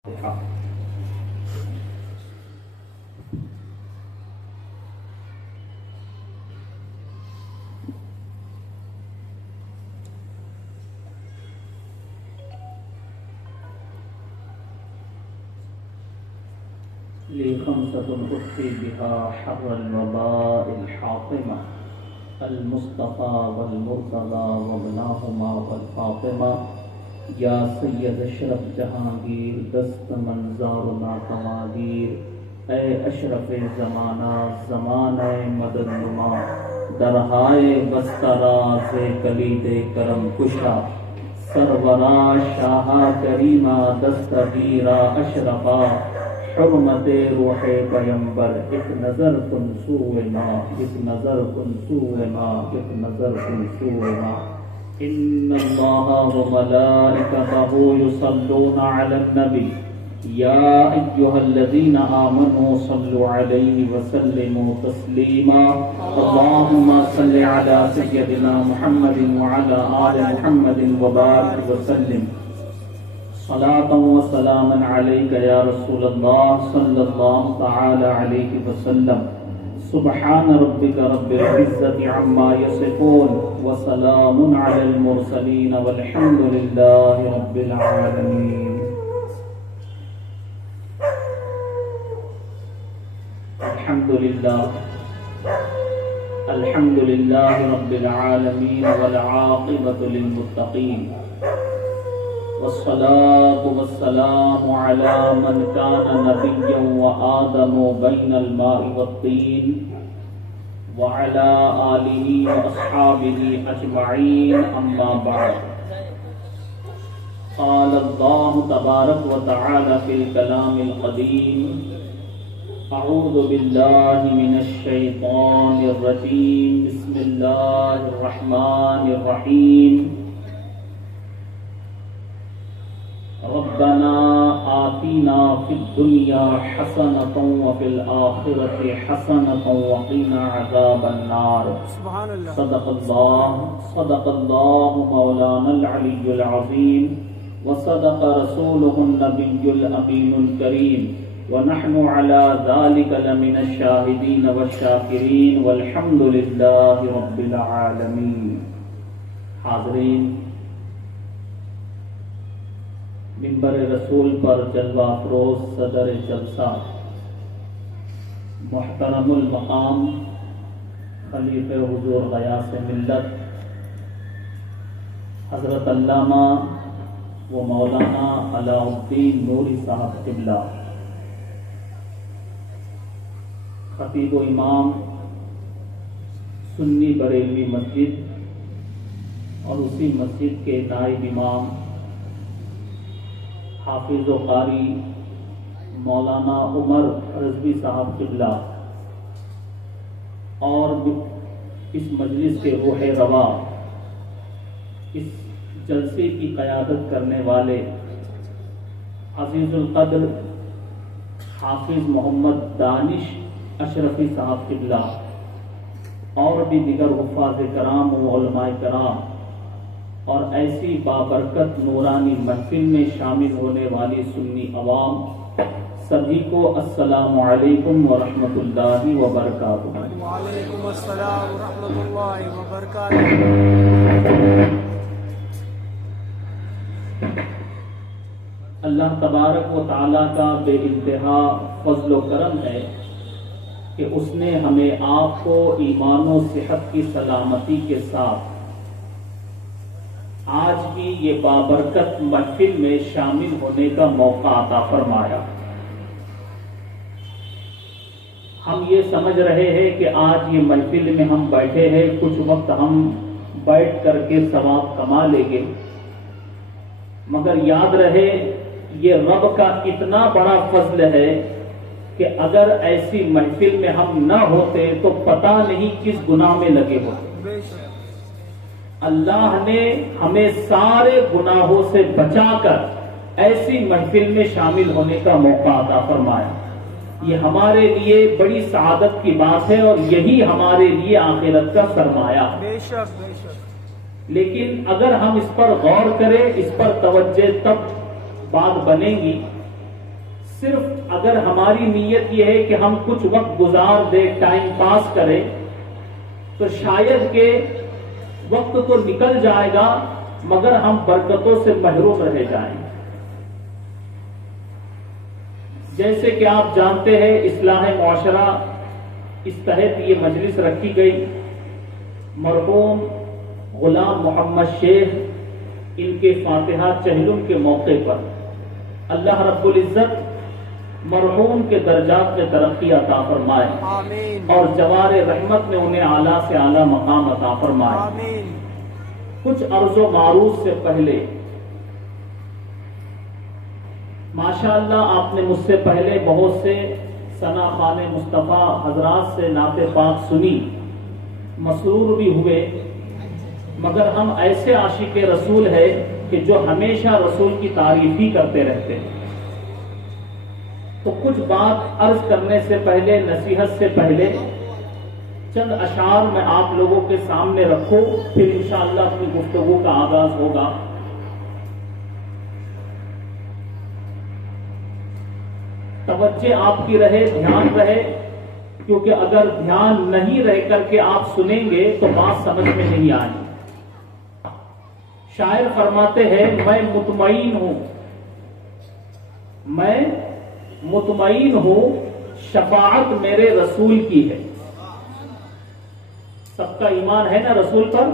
لي خمسة أخفي بها حر الوباء الحاطمة المصطفى والمرتضى وابناهما والفاطمة یا سید اشرف جہانگیر دست منظار ناتواگیر اے اشرف زمانہ زمانہ مدد نما درہائے بستراز کلید کرم کشا سرورا شاہ کریمہ دستگیرہ اشرفا حرمت روح پیمبر ایک نظر کن سوء ما ایک نظر کن سوء ما ایک نظر کن سوء ما ان اللہ وملائکتہ یصلون علی النبی یا ایھا الذین آمنوا صلوا علیہ وسلموا تسلیما اللہم صل علی سیدنا محمد وعلی آل محمد وبارک وسلم صلاة و سلاما علیک یا رسول اللہ صلی اللہ تعالی علیہ وسلم سبحان ربک رب العزة عما یصفون وسلام علی المرسلین والحمد للہ رب العالمین. الحمد للہ رب العالمین والعاقبۃ للمتقین والصلاة والسلام على من كان نبيا وآدم بين الماء والطين وعلى آله وأصحابه أجمعين أما بعد. قال الله تبارك وتعالى في الكلام القديم أعوذ بالله من الشيطان الرجيم بسم الله الرحمن الرحيم ربنا آتنا في الدنيا حسنة وفي الآخرة حسنة وقنا عذاب النار. صدق الله مولانا العلي العظيم وصدق رسوله النبي الأمين الكريم ونحن على ذلك لمن الشاهدين والشاكرين والحمد لله رب العالمين. حاضرین، منبر رسول پر جلوہ افروز صدر جلسہ محترم المقام خلیفہ حضور غیاث ملت حضرت علامہ و مولانا علاء الدین نوری صاحب قبلہ، خطیب و امام سنی بریلوی مسجد اور اسی مسجد کے نائب امام حافظ و قاری مولانا عمر رضوی صاحب قبلہ، اور اس مجلس کے روح رواں، اس جلسے کی قیادت کرنے والے عزیز القدر حافظ محمد دانش اشرفی صاحب قبلہ، اور بھی دیگر حفاظ کرام و علماء کرام، اور ایسی بابرکت نورانی محفل میں شامل ہونے والی سنی عوام، سبھی کو السلام علیکم ورحمۃ اللہ وبرکاتہ. وعلیکم السلام ورحمۃ اللہ وبرکاتہ. اللہ تبارک و تعالیٰ کا بے انتہا فضل و کرم ہے کہ اس نے ہمیں آپ کو ایمان و صحت کی سلامتی کے ساتھ آج کی یہ بابرکت محفل میں شامل ہونے کا موقع عطا فرمایا. ہم یہ سمجھ رہے ہیں کہ آج یہ محفل میں ہم بیٹھے ہیں، کچھ وقت ہم بیٹھ کر کے ثواب کما لیں گے، مگر یاد رہے یہ رب کا اتنا بڑا فضل ہے کہ اگر ایسی محفل میں ہم نہ ہوتے تو پتہ نہیں کس گناہ میں لگے ہوتے. اللہ نے ہمیں سارے گناہوں سے بچا کر ایسی محفل میں شامل ہونے کا موقع عطا فرمایا. یہ ہمارے لیے بڑی سعادت کی بات ہے اور یہی ہمارے لیے آخرت کا سرمایہ ہے. بے شک بے شک. لیکن اگر ہم اس پر غور کریں، اس پر توجہ، تب بات بنے گی صرف اگر ہماری نیت یہ ہے کہ ہم کچھ وقت گزار دیں، ٹائم پاس کریں، تو شاید کہ وقت تو نکل جائے گا مگر ہم برکتوں سے محروم رہ جائیں گے۔ جیسے کہ آپ جانتے ہیں اصلاح معاشرہ اس تحت یہ مجلس رکھی گئی، مرحوم غلام محمد شیخ ان کے فاتحہ چہلم کے موقع پر اللہ رب العزت مرحوم کے درجات میں ترقی عطا فرمائے آمین اور جوار رحمت میں انہیں اعلیٰ سے اعلیٰ مقام عطا فرمائے۔ آمین۔ کچھ عرض و معروض سے پہلے ماشاءاللہ آپ نے مجھ سے پہلے بہت سے ثنا خوان مصطفیٰ حضرات سے نعت پاک سنی، مسرور بھی ہوئے، مگر ہم ایسے عاشق رسول ہیں کہ جو ہمیشہ رسول کی تعریف ہی کرتے رہتے ہیں۔ تو کچھ بات عرض کرنے سے پہلے، نصیحت سے پہلے چند اشعار میں آپ لوگوں کے سامنے رکھو، پھر انشاءاللہ اپنی گفتگو کا آغاز ہوگا۔ توجہ آپ کی رہے، دھیان رہے، کیونکہ اگر دھیان نہیں رہ کر کے آپ سنیں گے تو بات سمجھ میں نہیں آئے۔ شاعر فرماتے ہیں میں مطمئن ہوں، میں مطمئن ہوں شفاعت میرے رسول کی ہے۔ سب کا ایمان ہے نا رسول پر؟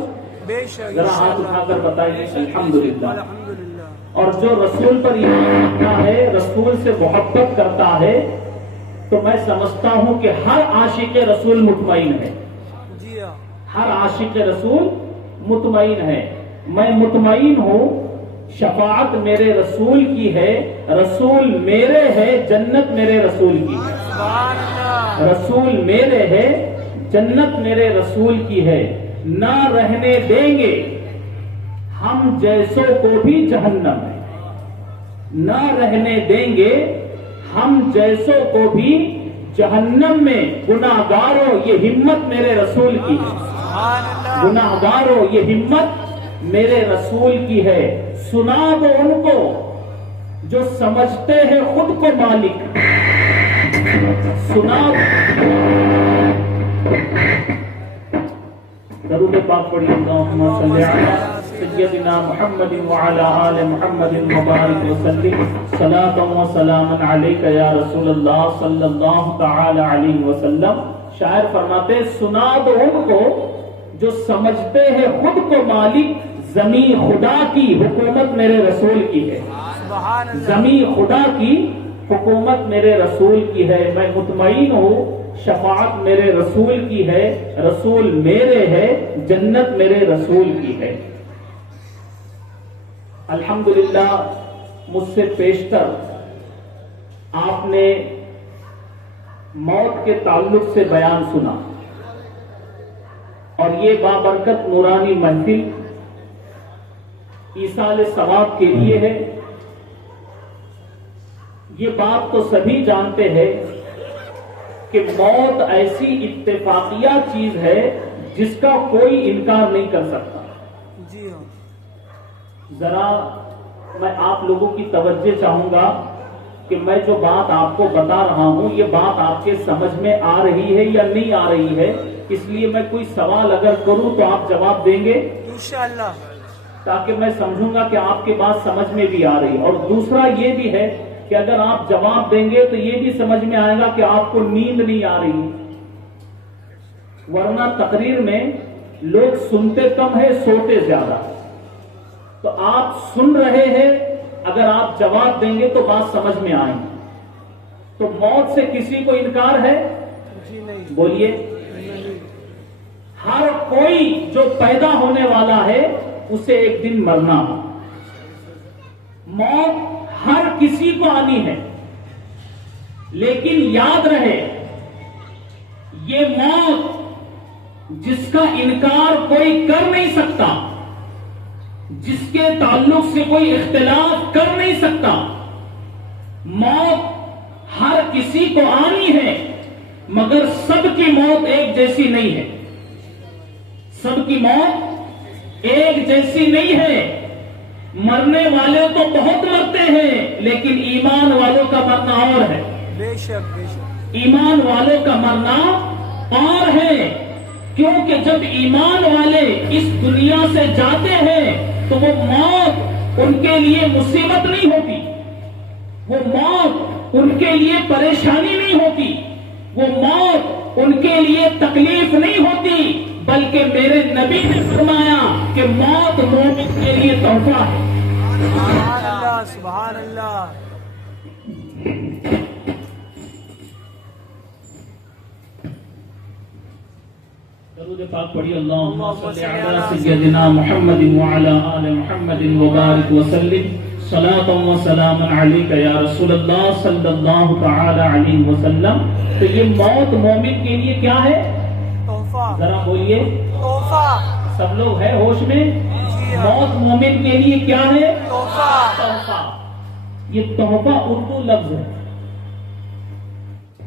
بے شک ذرا ہاتھ اٹھا کر بتائیے الحمدللہ۔ الحمدللہ۔ اور جو رسول پر ایمان رکھتا ہے، رسول سے محبت کرتا ہے، تو میں سمجھتا ہوں کہ ہر عاشق رسول مطمئن ہے، جی ہاں۔ ہر عاشق رسول مطمئن ہے۔ میں مطمئن ہوں شفاعت میرے رسول کی ہے، رسول میرے ہے، جنت میرے رسول کی ہے۔ سبحان اللہ۔ رسول میرے ہے، جنت میرے رسول کی ہے، نہ رہنے دیں گے ہم جیسوں کو بھی جہنم میں، نہ رہنے دیں گے ہم جیسوں کو بھی جہنم میں، گناہگاروں یہ ہمت میرے رسول کی ہے، سبحان اللہ۔ گناہگاروں یہ ہمت میرے رسول کی ہے۔ سنا دو ان کو جو سمجھتے ہیں خود کو مالک، سنا درود پاک پڑھی، اللہم صلی علی سیدنا محمد وعلی آل محمد مبارک وسلم، صلاۃ و سلاما علیک یا رسول اللہ صلی اللہ تعالی علیہ وسلم۔ شاعر فرماتے ہیں سنا دو ان کو جو سمجھتے ہیں خود کو مالک، زمین خدا کی حکومت میرے رسول کی ہے، سبحان اللہ۔ زمین خدا کی حکومت میرے رسول کی ہے۔ میں مطمئن ہوں شفاعت میرے رسول کی ہے، رسول میرے ہے، جنت میرے رسول کی ہے۔ الحمدللہ مجھ سے پیشتر آپ نے موت کے تعلق سے بیان سنا، اور یہ بابرکت نورانی محفل ایصال ثواب کے لیے ہے۔ یہ بات تو سبھی جانتے ہیں کہ موت ایسی اتفاقیہ چیز ہے جس کا کوئی انکار نہیں کر سکتا۔ جی ہاں۔ ذرا میں آپ لوگوں کی توجہ چاہوں گا کہ میں جو بات آپ کو بتا رہا ہوں یہ بات آپ کے سمجھ میں آ رہی ہے یا نہیں آ رہی ہے، اس لیے میں کوئی سوال اگر کروں تو آپ جواب دیں گے انشاءاللہ۔ تاکہ میں سمجھوں گا کہ آپ کے بات سمجھ میں بھی آ رہی ہے۔ اور دوسرا یہ بھی ہے کہ اگر آپ جواب دیں گے تو یہ بھی سمجھ میں آئے گا کہ آپ کو نیند نہیں آ رہی، ورنہ تقریر میں لوگ سنتے کم ہے، سوتے زیادہ۔ تو آپ سن رہے ہیں، اگر آپ جواب دیں گے تو بات سمجھ میں آئے گی۔ تو موت سے کسی کو انکار ہے؟ جی نہیں۔ بولیے۔ نہیں۔ ہر کوئی جو پیدا ہونے والا ہے اسے ایک دن مرنا، موت ہر کسی کو آنی ہے، لیکن یاد رہے یہ موت جس کا انکار کوئی کر نہیں سکتا، جس کے تعلق سے کوئی اختلاف کر نہیں سکتا، موت ہر کسی کو آنی ہے، مگر سب کی موت ایک جیسی نہیں ہے، سب کی موت ایک جیسی نہیں ہے۔ مرنے والے تو بہت مرتے ہیں لیکن ایمان والوں کا مرنا اور ہے، بے شک بے شک، ایمان والوں کا مرنا اور ہے، کیونکہ جب ایمان والے اس دنیا سے جاتے ہیں تو وہ موت ان کے لیے مصیبت نہیں ہوتی، وہ موت ان کے لیے پریشانی نہیں ہوتی، وہ موت ان کے لیے تکلیف نہیں ہوتی، بلکہ میرے نبی نے فرمایا کہ موت مومن کے لیے تحفہ ہے۔ سبحان اللہ سبحان اللہ۔ درود پاک پڑھی، اللہم صلی علی سیدنا محمد وعلی آل محمد وبارک وسلم، صلاۃ و سلام علیک یا رسول اللہ صلی اللہ تعالی علیہ وسلم۔ تو یہ موت مومن کے لیے کیا ہے؟ تحفہ، ذرا بولیے، تحفہ، سب لوگ ہیں ہوش میں؟ جی ہاں، موت مومن کے لیے کیا ہے؟ تحفہ، تحفہ۔ یہ تحفہ اردو لفظ ہے،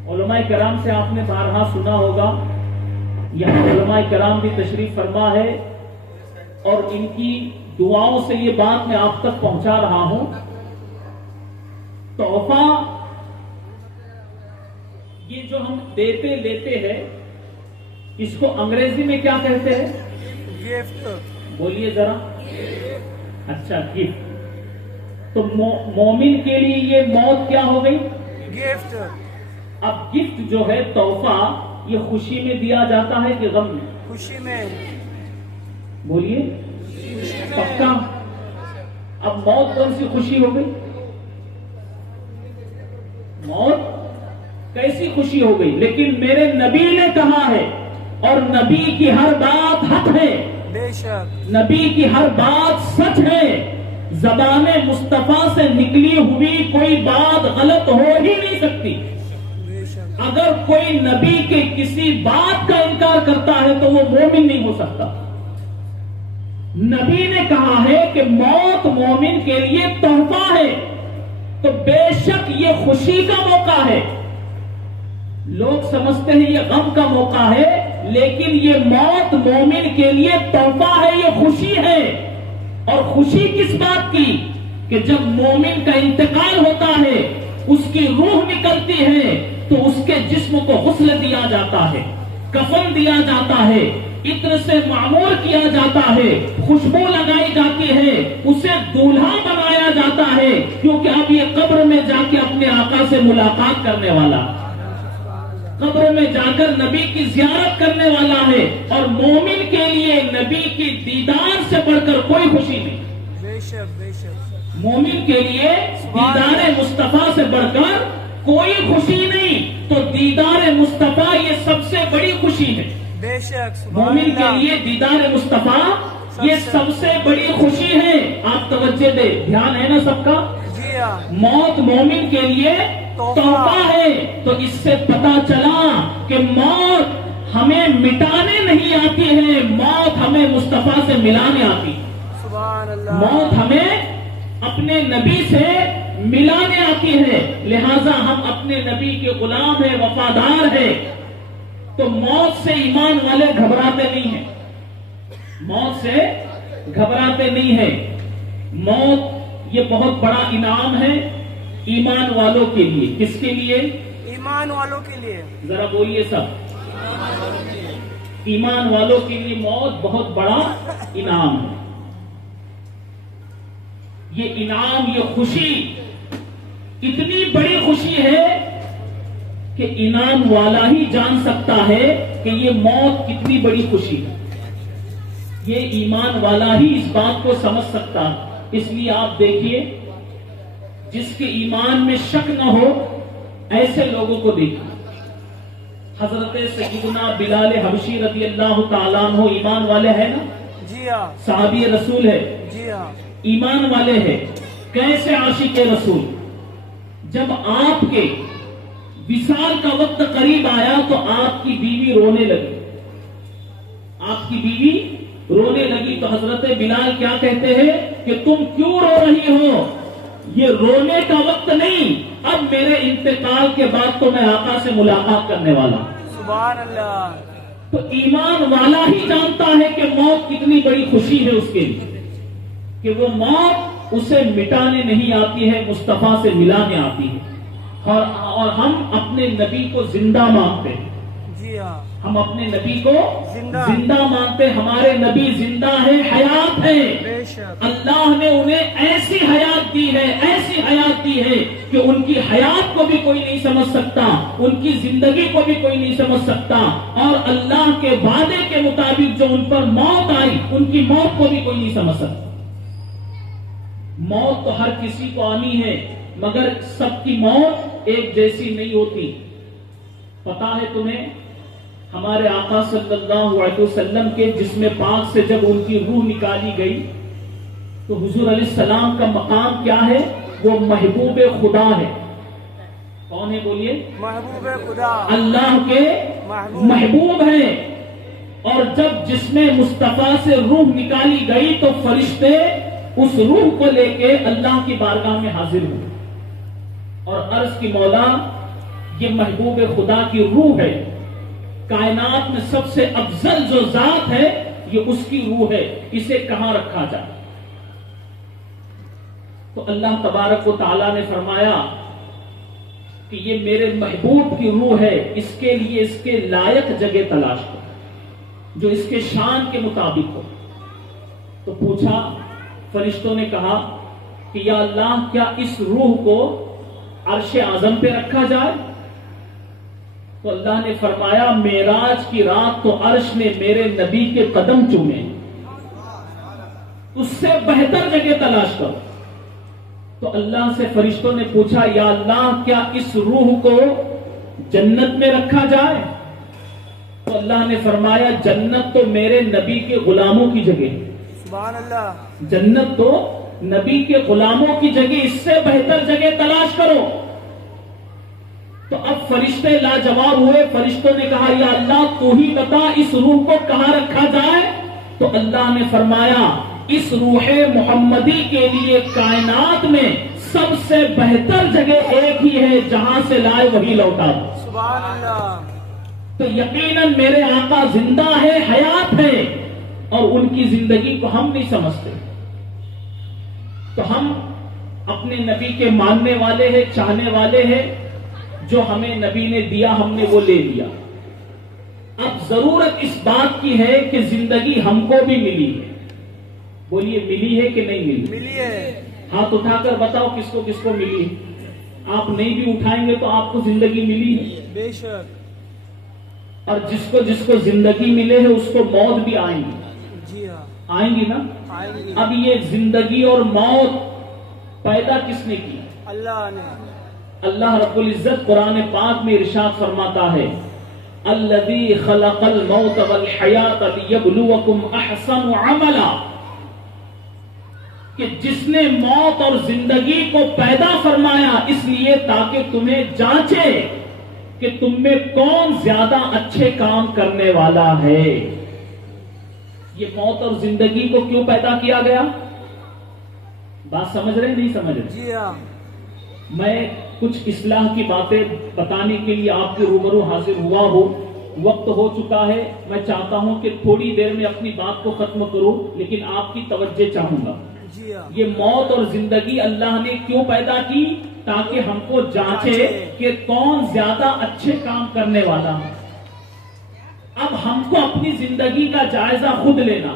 علماء کرام سے آپ نے بارہا سنا ہوگا، یہاں علماء کرام بھی تشریف فرما ہے اور ان کی دعاؤں سے یہ بات میں آپ تک پہنچا رہا ہوں۔ تحفہ یہ جو ہم دیتے لیتے ہیں، اس کو انگریزی میں کیا کہتے ہیں؟ گفٹ، بولیے ذرا۔ اچھا، گفٹ۔ تو مومن کے لیے یہ موت کیا ہو گئی؟ گفٹ، اب گفٹ جو ہے، تحفہ، یہ خوشی میں دیا جاتا ہے کہ غم میں؟ خوشی میں، بولیے پکا۔ اب موت کون سی خوشی ہو گئی؟ موت کیسی خوشی ہو گئی؟ لیکن میرے نبی نے کہا ہے، اور نبی کی ہر بات حق ہے، بے شک، نبی کی ہر بات سچ ہے، زبان مصطفیٰ سے نکلی ہوئی کوئی بات غلط ہو ہی نہیں سکتی۔ بے شک، اگر کوئی نبی کے کسی بات کا انکار کرتا ہے تو وہ مومن نہیں ہو سکتا۔ نبی نے کہا ہے کہ موت مومن کے لیے تحفہ ہے، تو بے شک یہ خوشی کا موقع ہے۔ لوگ سمجھتے ہیں یہ غم کا موقع ہے، لیکن یہ موت مومن کے لیے تحفہ ہے، یہ خوشی ہے۔ اور خوشی کس بات کی؟ کہ جب مومن کا انتقال ہوتا ہے، اس کی روح نکلتی ہے، تو اس کے جسم کو غسل دیا جاتا ہے، کفن دیا جاتا ہے، عطر سے معمور کیا جاتا ہے، خوشبو لگائی جاتی ہے، اسے دولہا بنایا جاتا ہے، کیونکہ اب یہ قبر میں جا کے اپنے آقا سے ملاقات کرنے والا، قبر میں جا کر نبی کی زیارت کرنے والا ہے۔ اور مومن کے لیے نبی کی دیدار سے بڑھ کر کوئی خوشی نہیں، بے شک، بے شک، مومن کے لیے دیدار مصطفیٰ سے بڑھ کر کوئی خوشی نہیں، تو دیدار مصطفیٰ یہ سب سے بڑی خوشی ہے۔ بے شک، سبحان مومن کے اللہ، لیے دیدار مصطفیٰ یہ سب سے بڑی خوشی ہے۔ آپ توجہ دے، دھیان ہے نا سب کا؟ جی ہاں، موت مومن کے لیے تحفہ ہے۔ تو اس سے پتا چلا کہ موت ہمیں مٹانے نہیں آتی ہے، موت ہمیں مصطفیٰ سے ملانے آتی ہے، سبحان اللہ، موت ہمیں اپنے نبی سے ملانے آتی ہے۔ لہذا ہم اپنے نبی کے غلام ہیں، وفادار ہیں، تو موت سے ایمان والے گھبراتے نہیں ہیں، موت سے گھبراتے نہیں ہیں۔ موت یہ بہت بڑا انعام ہے ایمان والوں کے لیے۔ کس کے لیے؟ ایمان والوں کے لیے، ذرا بولیے سب۔ ایمان والوں کے لیے موت بہت بڑا انعام ہے۔ یہ انعام، یہ خوشی اتنی بڑی خوشی ہے کہ انعام والا ہی جان سکتا ہے کہ یہ موت کتنی بڑی خوشی ہے۔ یہ ایمان والا ہی اس بات کو سمجھ سکتا ہے۔ اس لیے آپ دیکھیے، جس کے ایمان میں شک نہ ہو ایسے لوگوں کو دیکھیے۔ حضرت سیدنا بلال حبشی رضی اللہ تعالیٰ عنہ ایمان والے ہیں نا، جی ہاں، صحابی رسول ہے، جی ہاں، ایمان والے ہیں۔ کیسے عاشق رسول؟ جب آپ کے وصال کا وقت قریب آیا تو آپ کی بیوی رونے لگی، آپ کی بیوی رونے لگی تو حضرت بلال کیا کہتے ہیں کہ تم کیوں رو رہی ہو؟ یہ رونے کا وقت نہیں، اب میرے انتقال کے بعد تو میں آقا سے ملاقات کرنے والا ہوں۔ سبحان اللہ، تو ایمان والا ہی جانتا ہے کہ موت کتنی بڑی خوشی ہے اس کے لیے، کہ وہ موت اسے مٹانے نہیں آتی ہے، مصطفیٰ سے ملانے آتی ہے۔ اور ہم اپنے نبی کو زندہ مانتے ہیں. جی ہاں. ہم اپنے نبی کو زندہ مانتے. ہمارے نبی زندہ ہے، حیات ہے. بے شک. اللہ نے انہیں ایسی حیات دی ہے، ایسی حیات دی ہے کہ ان کی حیات کو بھی کوئی نہیں سمجھ سکتا، ان کی زندگی کو بھی کوئی نہیں سمجھ سکتا، اور اللہ کے وعدے کے مطابق جو ان پر موت آئی ان کی موت کو بھی کوئی نہیں سمجھ سکتا. موت تو ہر کسی کو آنی ہے، مگر سب کی موت ایک جیسی نہیں ہوتی. پتا ہے تمہیں ہمارے آقا صلی اللہ علیہ وسلم کے جسم پاک سے جب ان کی روح نکالی گئی تو حضور علیہ السلام کا مقام کیا ہے؟ وہ محبوب خدا ہے. کون ہے بولیے؟ محبوب خدا. اللہ کے محبوب ہے. اور جب جسم مصطفیٰ سے روح نکالی گئی تو فرشتے اس روح کو لے کے اللہ کی بارگاہ میں حاضر ہوئے اور عرض کی مولا یہ محبوب خدا کی روح ہے، کائنات میں سب سے افضل جو ذات ہے یہ اس کی روح ہے، اسے کہاں رکھا جائے؟ تو اللہ تبارک و تعالیٰ نے فرمایا کہ یہ میرے محبوب کی روح ہے، اس کے لیے اس کے لائق جگہ تلاش کرو جو اس کے شان کے مطابق ہو. تو پوچھا، فرشتوں نے کہا کہ یا اللہ کیا اس روح کو عرش اعظم پہ رکھا جائے؟ تو اللہ نے فرمایا معراج کی رات تو عرش نے میرے نبی کے قدم چومے، اس سے بہتر جگہ تلاش کرو. تو اللہ سے فرشتوں نے پوچھا یا اللہ کیا اس روح کو جنت میں رکھا جائے؟ تو اللہ نے فرمایا جنت تو میرے نبی کے غلاموں کی جگہ ہے. سبحان اللہ. جنت تو نبی کے غلاموں کی جگہ، اس سے بہتر جگہ تلاش کرو. تو اب فرشتے لاجواب ہوئے. فرشتوں نے کہا یا اللہ تو ہی بتا اس روح کو کہاں رکھا جائے؟ تو اللہ نے فرمایا اس روح محمدی کے لیے کائنات میں سب سے بہتر جگہ ایک ہی ہے، جہاں سے لائے وہی لوٹا دو. سبحان اللہ. تو یقیناً میرے آقا زندہ ہے، حیات ہے، اور ان کی زندگی کو ہم نہیں سمجھتے. تو ہم اپنے نبی کے ماننے والے ہیں، چاہنے والے ہیں. جو ہمیں نبی نے دیا ہم نے وہ لے لیا. اب ضرورت اس بات کی ہے کہ زندگی ہم کو بھی ملی ہے. بولیے ملی ہے کہ نہیں ملی؟ ملی ہے. ہاتھ اٹھا کر بتاؤ کس کو ملی ہے. آپ نہیں بھی اٹھائیں گے تو آپ کو زندگی ملی ہے. بے شک. اور جس کو زندگی ملے ہے اس کو موت بھی آئیں گی. جی ہاں. آئیں گی نا؟ آئیں گی. اب یہ زندگی اور موت پیدا کس نے کی؟ اللہ نے. اللہ رب العزت قرآن پاک میں ارشاد فرماتا ہے الذی خلق الموت والحیات لیبلوکم احسن عملا، کہ جس نے موت اور زندگی کو پیدا فرمایا اس لیے تاکہ تمہیں جانچے کہ تم میں کون زیادہ اچھے کام کرنے والا ہے. یہ موت اور زندگی کو کیوں پیدا کیا گیا؟ بات سمجھ رہے نہیں سمجھ رہے؟ جی ہاں. میں کچھ اصلاح کی باتیں بتانے کے لیے آپ کے روبرو حاضر ہوا ہوں. وقت ہو چکا ہے. میں چاہتا ہوں کہ تھوڑی دیر میں اپنی بات کو ختم کروں، لیکن آپ کی توجہ چاہوں گا. جی ہاں. یہ موت اور زندگی اللہ نے کیوں پیدا کی؟ تاکہ ہم کو جانچے کہ کون زیادہ اچھے کام کرنے والا ہے. اب ہم کو اپنی زندگی کا جائزہ خود لینا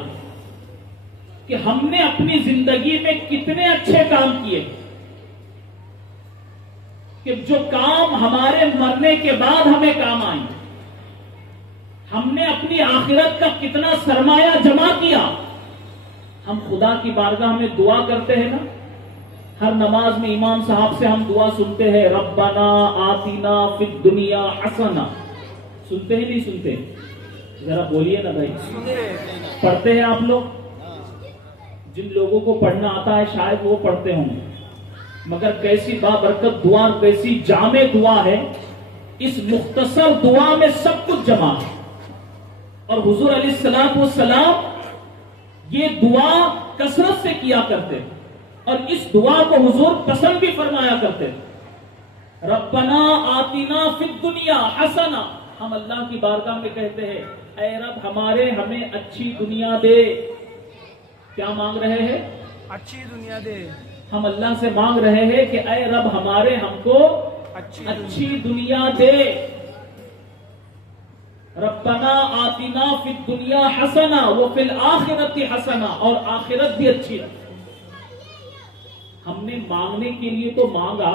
کہ ہم نے اپنی زندگی میں کتنے اچھے کام کیے، کہ جو کام ہمارے مرنے کے بعد ہمیں کام آئیں. ہم نے اپنی آخرت کا کتنا سرمایہ جمع کیا. ہم خدا کی بارگاہ میں دعا کرتے ہیں نا، ہر نماز میں امام صاحب سے ہم دعا سنتے ہیں ربنا آتینا فی الدنیا حسنہ. سنتے ہیں نہیں سنتے؟ ذرا بولیے نا بھائی. پڑھتے ہیں آپ لوگ؟ جن لوگوں کو پڑھنا آتا ہے شاید وہ پڑھتے ہوں، مگر کیسی بابرکت دعا، کیسی جامع دعا ہے. اس مختصر دعا میں سب کچھ جمع ہے. اور حضور علیہ السلام والسلام یہ دعا کثرت سے کیا کرتے اور اس دعا کو حضور پسند بھی فرمایا کرتے. ربنا آتینا فی الدنیا حسنہ. ہم اللہ کی بارگاہ میں کہتے ہیں اے رب ہمیں اچھی دنیا دے. کیا مانگ رہے ہیں؟ اچھی دنیا دے. ہم اللہ سے مانگ رہے ہیں کہ اے رب ہم کو اچھی دنیا دے. ربنا آتنا فی الدنیا حسنہ وفی الآخرۃ حسنہ، اور آخرت بھی اچھی رکھ. ہم نے مانگنے کے لیے تو مانگا،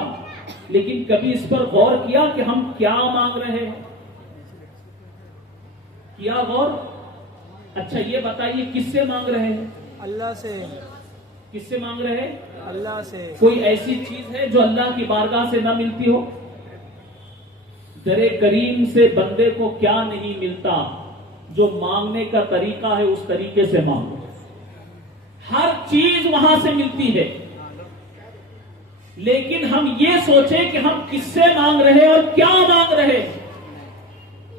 لیکن کبھی اس پر غور کیا کہ ہم کیا مانگ رہے ہیں؟ کیا غور؟ اچھا یہ بتائیے کس سے مانگ رہے ہیں؟ اللہ سے. کس سے مانگ رہے ہیں؟ اللہ سے. کوئی ایسی چیز ہے جو اللہ کی بارگاہ سے نہ ملتی ہو؟ در کریم سے بندے کو کیا نہیں ملتا؟ جو مانگنے کا طریقہ ہے اس طریقے سے مانگو. ہر چیز وہاں سے ملتی ہے، لیکن ہم یہ سوچیں کہ ہم کس سے مانگ رہے اور کیا مانگ رہے.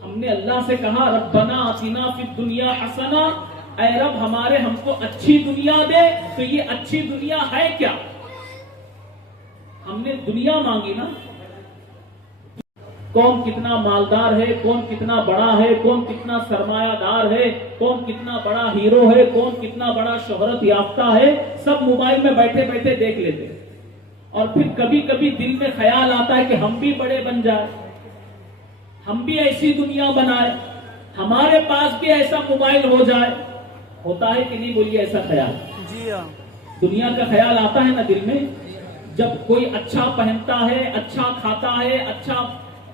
ہم نے اللہ سے کہا ربنا آتنا فی الدنیا حسنہ، اے رب ہم کو اچھی دنیا دے. تو یہ اچھی دنیا ہے کیا؟ ہم نے دنیا مانگی نا. کون کتنا مالدار ہے، کون کتنا بڑا ہے، کون کتنا سرمایہ دار ہے، کون کتنا بڑا ہیرو ہے، کون کتنا بڑا شہرت یافتہ ہے، سب موبائل میں بیٹھے بیٹھے دیکھ لیتے. اور پھر کبھی کبھی دل میں خیال آتا ہے کہ ہم بھی بڑے بن جائیں، ہم بھی ایسی دنیا بنائے، ہمارے پاس بھی ایسا موبائل ہو جائے. ہوتا ہے کہ نہیں بولیے ایسا خیال؟ جی ہاں. دنیا کا خیال آتا ہے نا دل میں. جب کوئی اچھا پہنتا ہے، اچھا کھاتا ہے، اچھا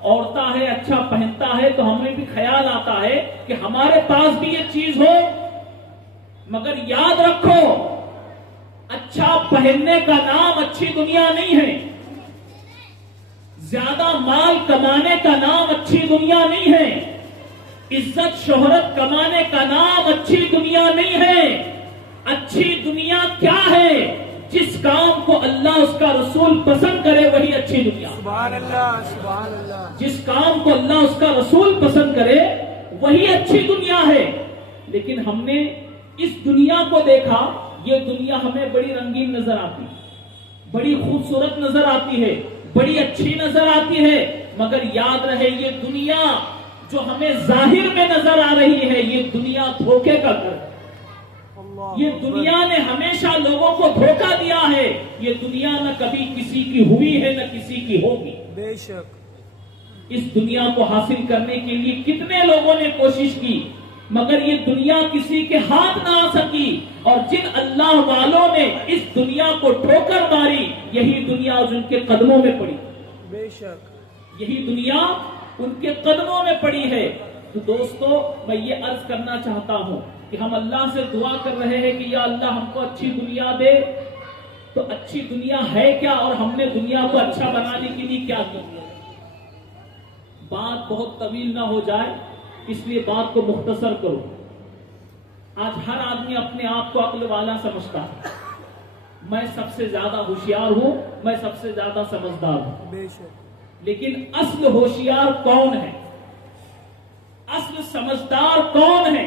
اوڑھتا ہے، اچھا پہنتا ہے، تو ہمیں بھی خیال آتا ہے کہ ہمارے پاس بھی یہ چیز ہو. مگر یاد رکھو، اچھا پہننے کا نام اچھی دنیا نہیں ہے. زیادہ مال کمانے کا نام اچھی دنیا نہیں ہے. عزت شہرت کمانے کا نام اچھی دنیا نہیں ہے. اچھی دنیا کیا ہے؟ جس کام کو اللہ اس کا رسول پسند کرے وہی اچھی دنیا. سبحان اللہ، سبحان اللہ. جس کام کو اللہ اس کا رسول پسند کرے وہی اچھی دنیا ہے. لیکن ہم نے اس دنیا کو دیکھا، یہ دنیا ہمیں بڑی رنگین نظر آتی ہے، بڑی خوبصورت نظر آتی ہے، بڑی اچھی نظر آتی ہے. مگر یاد رہے یہ دنیا جو ہمیں ظاہر میں نظر آ رہی ہے، یہ دنیا دھوکے کا گھر ہے. یہ دنیا نے ہمیشہ لوگوں کو دھوکہ دیا ہے. یہ دنیا نہ کبھی کسی کی ہوئی ہے نہ کسی کی ہوگی. بے شک. اس دنیا کو حاصل کرنے کے لیے کتنے لوگوں نے کوشش کی، مگر یہ دنیا کسی کے ہاتھ نہ آ سکی. اور جن اللہ والوں نے اس دنیا کو ٹھوکر ماری، یہی دنیا ان کے قدموں میں پڑی. بے شک. یہی دنیا ان کے قدموں میں پڑی ہے. تو دوستو، میں یہ عرض کرنا چاہتا ہوں کہ ہم اللہ سے دعا کر رہے ہیں کہ یا اللہ ہم کو اچھی دنیا دے. تو اچھی دنیا ہے کیا، اور ہم نے دنیا کو اچھا بنانے کے لیے کیا کیا؟ بات بہت طویل نہ ہو جائے، اس لیے بات کو مختصر کرو. آج ہر آدمی اپنے آپ کو عقل والا سمجھتا ہے. میں سب سے زیادہ ہوشیار ہوں، میں سب سے زیادہ سمجھدار ہوں. بے شک. لیکن اصل ہوشیار کون ہے؟ اصل سمجھدار کون ہے؟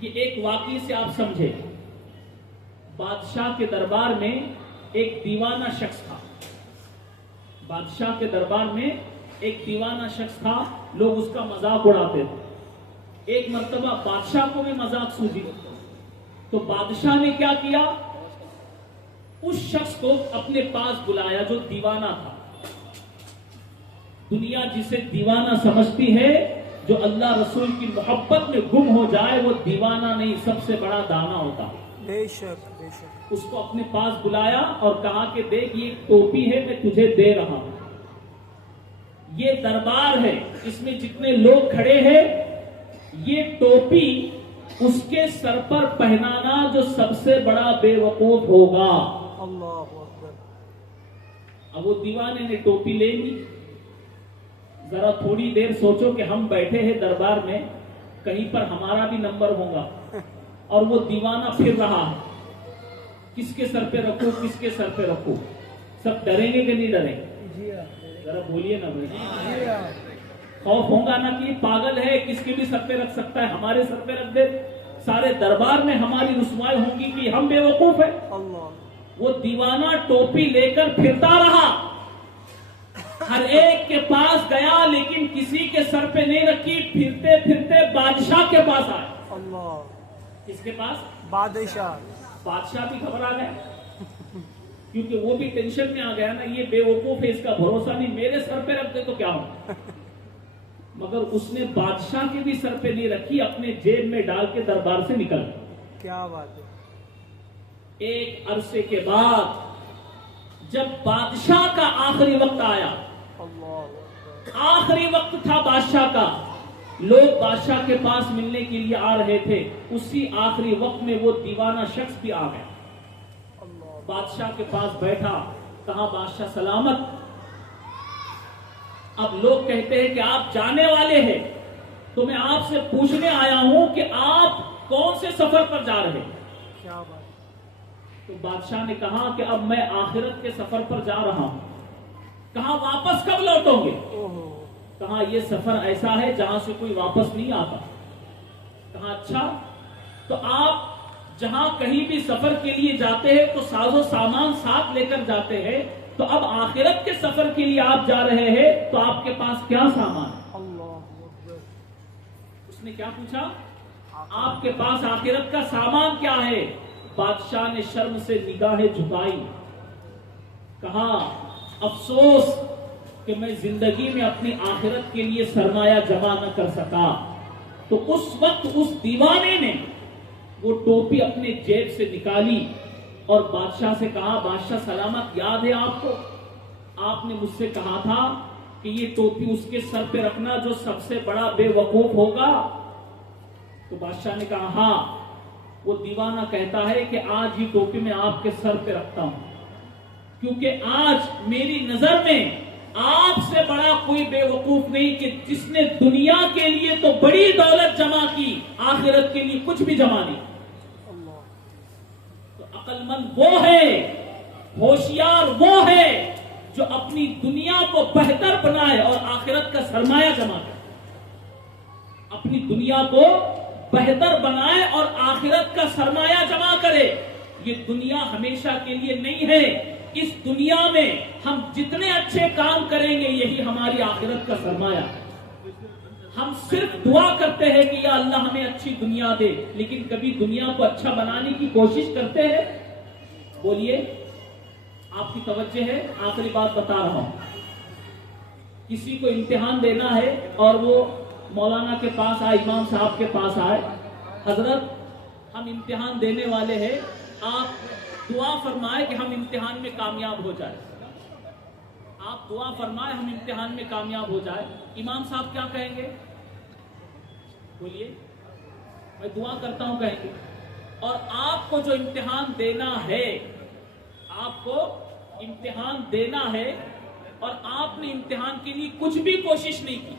یہ ایک واقعے سے آپ سمجھے. بادشاہ کے دربار میں ایک دیوانہ شخص تھا. بادشاہ کے دربار میں ایک دیوانہ شخص تھا. لوگ اس کا مذاق اڑاتے تھے. ایک مرتبہ بادشاہ کو بھی مذاق سوجی، تو بادشاہ نے کیا کیا؟ اس شخص کو اپنے پاس بلایا جو دیوانہ تھا. دنیا جسے دیوانہ سمجھتی ہے، جو اللہ رسول کی محبت میں گم ہو جائے وہ دیوانہ نہیں، سب سے بڑا دانا ہوتا ہے. بے شک. بے شک. اس کو اپنے پاس بلایا اور کہا کہ دیکھ یہ ٹوپی ہے، میں تجھے دے رہا ہوں. یہ دربار ہے، اس میں جتنے لوگ کھڑے ہیں، یہ ٹوپی اس کے سر پر پہنانا جو سب سے بڑا بے وقوف ہوگا. اللہ اکبر. اب وہ دیوانے نے ٹوپی لے لی. ذرا تھوڑی دیر سوچو کہ ہم بیٹھے ہیں دربار میں، کہیں پر ہمارا بھی نمبر ہوگا، اور وہ دیوانہ پھر رہا ہے، کس کے سر پہ رکھو، کس کے سر پہ رکھو. سب ڈریں گے کہ نہیں ڈریں گے؟ جی ہاں. ذرا بولیے نا بھائی. جی ہاں. خوف ہوگا نا کہ پاگل ہے، کس کے بھی سر پہ رکھ سکتا ہے، ہمارے سر پہ رکھ دے. سارے دربار میں ہماری رسوائی ہوگی کہ ہم بے وقوف ہیں. اللہ. وہ دیوانہ ٹوپی لے کر پھرتا رہا، ہر ایک کے پاس گیا لیکن کسی کے سر پہ نہیں رکھی. پھرتے پھرتے بادشاہ کے پاس آئے. اللہ. کس کے پاس؟ بادشاہ. بادشاہ بھی گھبرا گئے. کیونکہ وہ بھی ٹینشن میں آ گیا نا، یہ بے وقوف ہے، اس کا بھروسہ نہیں، میرے سر پہ رکھ دے تو کیا ہو. مگر اس نے بادشاہ کے بھی سر پہ نہیں رکھی، اپنے جیب میں ڈال کے دربار سے نکل. کیا بات ہے. ایک عرصے کے بعد جب بادشاہ کا آخری وقت آیا، اللہ آخری وقت تھا بادشاہ کا، لوگ بادشاہ کے پاس ملنے کے لیے آ رہے تھے، اسی آخری وقت میں وہ دیوانہ شخص بھی آ گیا. بادشاہ کے پاس بیٹھا، کہا بادشاہ سلامت. اب لوگ کہتے ہیں کہ آپ جانے والے ہیں، تو میں آپ سے پوچھنے آیا ہوں کہ آپ کون سے سفر پر جا رہے ہیں. کیا بات. تو بادشاہ نے کہا کہ اب میں آخرت کے سفر پر جا رہا ہوں. کہا واپس کب لوٹو گے؟ کہا یہ سفر ایسا ہے جہاں سے کوئی واپس نہیں آتا. کہا اچھا، تو آپ جہاں کہیں بھی سفر کے لیے جاتے ہیں تو ساز و سامان ساتھ لے کر جاتے ہیں، تو اب آخرت کے سفر کے لیے آپ جا رہے ہیں تو آپ کے پاس کیا سامان ہے؟ اللہ. اس نے کیا پوچھا؟ آپ کے پاس آخرت کا سامان کیا ہے؟ بادشاہ نے شرم سے نگاہیں جھکائی، کہا افسوس کہ میں زندگی میں اپنی آخرت کے لیے سرمایہ جمع نہ کر سکا. تو اس وقت اس دیوانے نے وہ ٹوپی اپنے جیب سے نکالی اور بادشاہ سے کہا بادشاہ سلامت، یاد ہے آپ کو، آپ نے مجھ سے کہا تھا کہ یہ ٹوپی اس کے سر پہ رکھنا جو سب سے بڑا بے وقوف ہوگا. تو بادشاہ نے کہا ہاں. وہ دیوانہ کہتا ہے کہ آج یہ ٹوپی میں آپ کے سر پہ رکھتا ہوں، کیونکہ آج میری نظر میں آپ سے بڑا کوئی بے وقوف نہیں کہ جس نے دنیا کے لیے تو بڑی دولت جمع کی، آخرت کے لیے کچھ بھی جمع نہیں. تو عقل مند وہ ہے، ہوشیار وہ ہے جو اپنی دنیا کو بہتر بنائے اور آخرت کا سرمایہ جمع کرے. اپنی دنیا کو بہتر بنائے اور آخرت کا سرمایہ جمع کرے. یہ دنیا ہمیشہ کے لیے نہیں ہے. اس دنیا میں ہم جتنے اچھے کام کریں گے یہی ہماری آخرت کا سرمایہ. ہم صرف دعا کرتے ہیں کہ یا اللہ ہمیں اچھی دنیا دے، لیکن کبھی دنیا کو اچھا بنانے کی کوشش کرتے ہیں؟ بولیے، آپ کی توجہ ہے. آخری بات بتا رہا ہوں. کسی کو امتحان دینا ہے اور وہ مولانا کے پاس آئے، امام صاحب کے پاس آئے، حضرت ہم امتحان دینے والے ہیں، آپ دعا فرمائے کہ ہم امتحان میں کامیاب ہو جائے. آپ دعا فرمائے ہم امتحان میں کامیاب ہو جائے. امام صاحب کیا کہیں گے؟ بولیے. میں دعا کرتا ہوں کہیں گے. اور آپ کو جو امتحان دینا ہے، آپ کو امتحان دینا ہے اور آپ نے امتحان کے لیے کچھ بھی کوشش نہیں کی،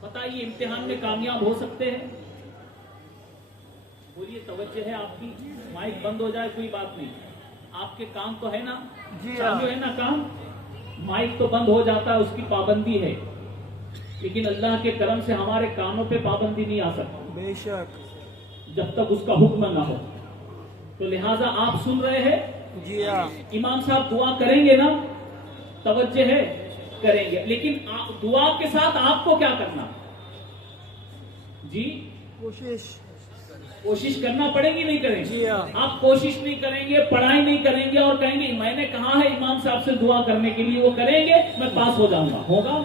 بتائیے امتحان میں کامیاب ہو سکتے ہیں؟ بولیے، توجہ ہے آپ کی. مائک بند ہو جائے کوئی بات نہیں، آپ کے کام تو ہے نا، چالو ہے نا کام. مائک تو بند ہو جاتا ہے، اس کی پابندی ہے، لیکن اللہ کے کرم سے ہمارے کانوں پہ پابندی نہیں آ سکتی بے شک. جب تک اس کا حکم نہ ہو. تو لہٰذا آپ سن رہے ہیں، جی ہاں. امام صاحب دعا کریں گے نا، توجہ ہے، کریں گے، لیکن دعا کے ساتھ آپ کو کیا کرنا؟ جی کوشش کرنا پڑے گی، نہیں کریں جی گے؟ ہاں. آپ کوشش نہیں کریں گے، پڑھائی نہیں کریں گے اور کہیں گے میں نے کہا ہے امام صاحب سے دعا کرنے کے لیے، وہ کریں گے میں پاس ہو جاؤں گا. ہوگا؟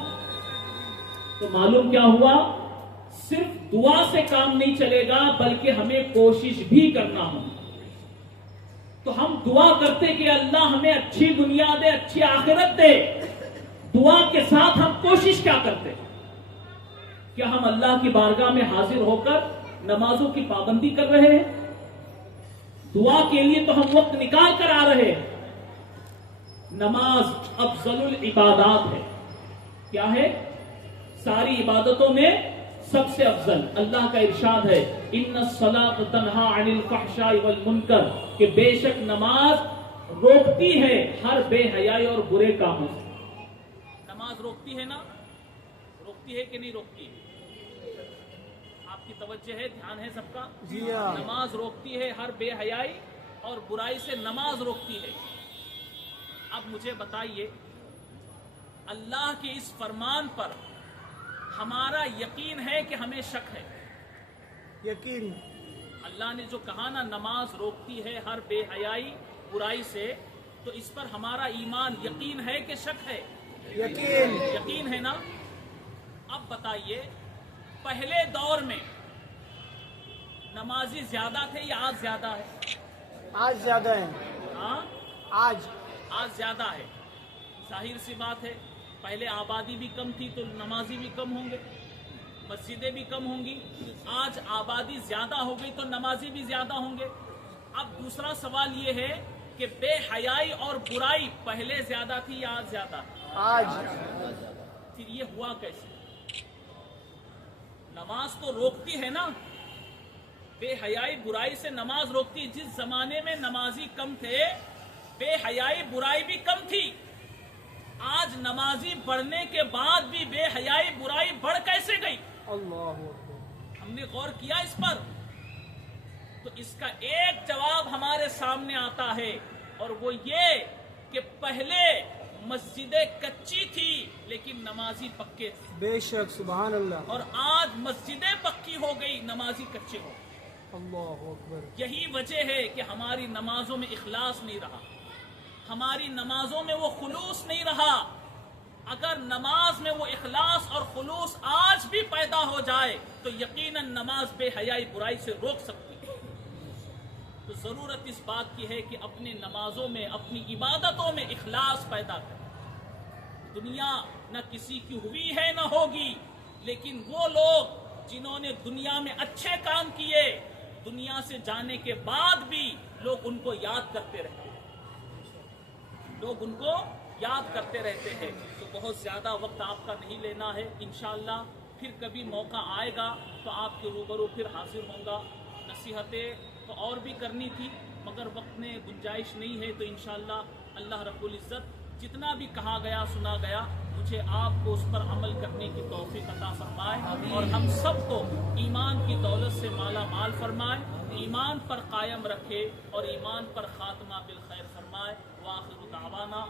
تو معلوم کیا ہوا؟ صرف دعا سے کام نہیں چلے گا بلکہ ہمیں کوشش بھی کرنا ہوگا. تو ہم دعا کرتے کہ اللہ ہمیں اچھی دنیا دے، اچھی آخرت دے. دعا کے ساتھ ہم کوشش کیا کرتے؟ کیا ہم اللہ کی بارگاہ میں حاضر ہو کر نمازوں کی پابندی کر رہے ہیں؟ دعا کے لیے تو ہم وقت نکال کر آ رہے ہیں. نماز افضل العبادات ہے. کیا ہے؟ ساری عبادتوں میں سب سے افضل. اللہ کا ارشاد ہے ان الصلاۃ تنہی عن الفحشاء والمنکر، کہ بے شک نماز روکتی ہے ہر بے حیائی اور برے کاموں سے. نماز روکتی ہے نا؟ روکتی ہے کہ نہیں روکتی؟ آپ کی توجہ ہے، دھیان ہے سب کا؟ جی ہاں. نماز روکتی ہے ہر بے حیائی اور برائی سے، نماز روکتی ہے. اب مجھے بتائیے، اللہ کے اس فرمان پر ہمارا یقین ہے کہ ہمیں شک ہے؟ یقین. اللہ نے جو کہا نا نماز روکتی ہے ہر بے حیائی برائی سے، تو اس پر ہمارا ایمان یقین ہے کہ شک ہے؟ یقین. یقین ہے نا. اب بتائیے پہلے دور میں نمازی زیادہ تھے یا آج زیادہ ہے؟ آج زیادہ ہے. ہاں آج زیادہ ہے. ظاہر سی بات ہے پہلے آبادی بھی کم تھی تو نمازی بھی کم ہوں گے، مسجدیں بھی کم ہوں گی. آج آبادی زیادہ ہو گئی تو نمازی بھی زیادہ ہوں گے. اب دوسرا سوال یہ ہے کہ بے حیائی اور برائی پہلے زیادہ تھی یا آج زیادہ ہے؟ آج. پھر یہ ہوا کیسے؟ نماز تو روکتی ہے نا، بے حیائی برائی سے نماز روکتی. جس زمانے میں نمازی کم تھے بے حیائی برائی بھی کم تھی. آج نمازی بڑھنے کے بعد بھی بے حیائی برائی بڑھ کیسے گئی؟ اللہ اکبر. ہم نے غور کیا اس پر؟ تو اس کا ایک جواب ہمارے سامنے آتا ہے اور وہ یہ کہ پہلے مسجدیں کچی تھی لیکن نمازی پکے تھے، بے شک. سبحان اللہ. اور آج مسجدیں پکی ہو گئی نمازی کچے ہو گئے. اللہ اکبر. یہی وجہ ہے کہ ہماری نمازوں میں اخلاص نہیں رہا، ہماری نمازوں میں وہ خلوص نہیں رہا. اگر نماز میں وہ اخلاص اور خلوص آج بھی پیدا ہو جائے تو یقیناً نماز بے حیائی برائی سے روک سکتی ہے. تو ضرورت اس بات کی ہے کہ اپنی نمازوں میں اپنی عبادتوں میں اخلاص پیدا کریں. دنیا نہ کسی کی ہوئی ہے نہ ہوگی، لیکن وہ لوگ جنہوں نے دنیا میں اچھے کام کیے دنیا سے جانے کے بعد بھی لوگ ان کو یاد کرتے رہتے ہیں، لوگ ان کو یاد کرتے رہتے ہیں. تو بہت زیادہ وقت آپ کا نہیں لینا ہے. انشاءاللہ پھر کبھی موقع آئے گا تو آپ کے روبرو پھر حاضر ہوں گا. نصیحتیں تو اور بھی کرنی تھی مگر وقت میں گنجائش نہیں ہے. تو انشاءاللہ اللہ رب العزت جتنا بھی کہا گیا سنا گیا مجھے آپ کو اس پر عمل کرنے کی توفیق عطا فرمائے اور ہم سب کو ایمان کی دولت سے مالا مال فرمائے، ایمان پر قائم رکھے اور ایمان پر خاتمہ بالخیر فرمائے. وآخر دعوانا